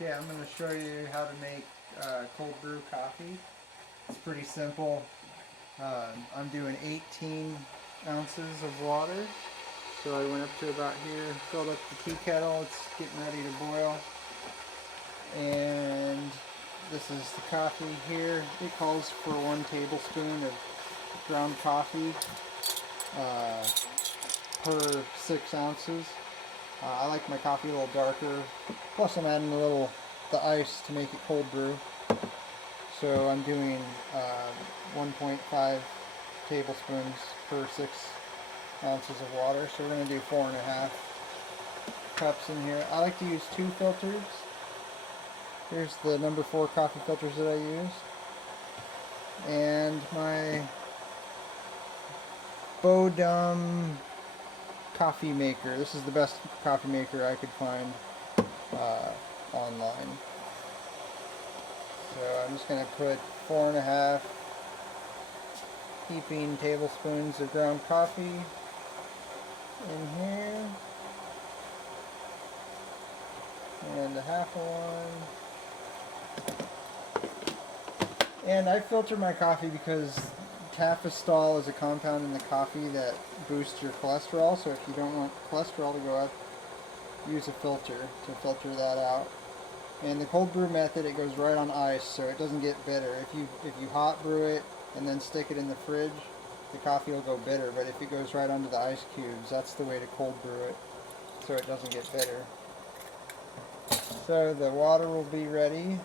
Okay, I'm going to show you how to make cold brew coffee. It's pretty simple. I'm doing 18 ounces of water. So I went up to about here, filled up the tea kettle. It's getting ready to boil. And this is the coffee here. It calls for 1 tablespoon of ground coffee per 6 ounces. I like my coffee a little darker. Plus I'm adding the ice to make it cold brew. So I'm doing 1.5 tablespoons per 6 ounces of water. So we're going to do 4.5 cups in here. I like to use 2 filters. Here's the number 4 coffee filters that I use. And my Bodum coffee maker. This is the best coffee maker I could find online. So I'm just going to put 4.5 heaping tablespoons of ground coffee in here. And a half of one. And I filter my coffee because tafestol is a compound in the coffee that boosts your cholesterol. So if you don't want cholesterol to go up, use a filter to filter that out. And the cold brew method, it goes right on ice, so it doesn't get bitter. If you hot brew it and then stick it in the fridge, the coffee will go bitter. But if it goes right onto the ice cubes, that's the way to cold brew it, so it doesn't get bitter. So the water will be ready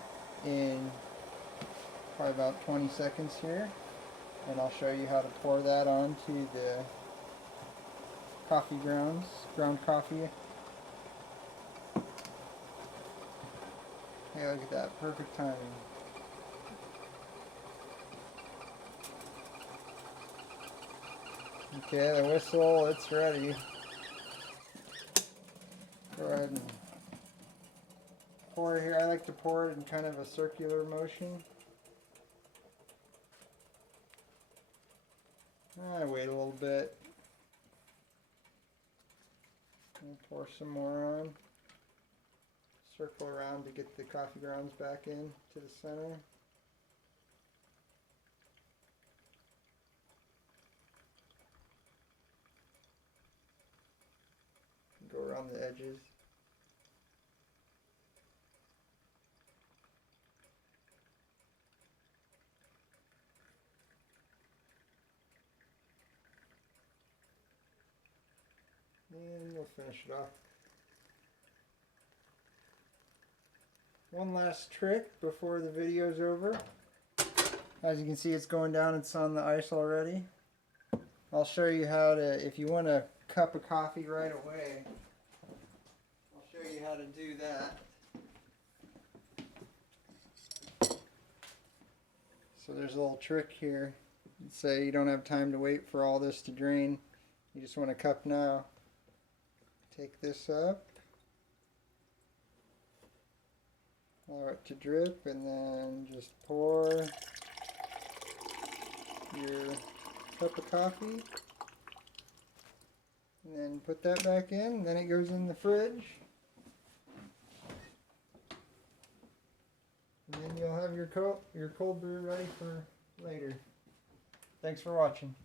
in probably about 20 seconds here, and I'll show you how to pour that onto the coffee ground coffee. Hey, look at that, perfect timing. Okay, the whistle, it's ready. Go ahead and pour it here. I like to pour it in kind of a circular motion. I wait a little bit. And pour some more on. Circle around to get the coffee grounds back in to the center. Go around the edges. And we'll finish it off. One last trick before the video's over. As you can see, it's going down, it's on the ice already. I'll show you how to, if you want a cup of coffee right away, I'll show you how to do that. So there's a little trick here. Say you don't have time to wait for all this to drain. You just want a cup now. Take this up. Allow it to drip, and then just pour your cup of coffee, and then put that back in, and then it goes in the fridge, and then you'll have your cold brew ready for later. Thanks for watching.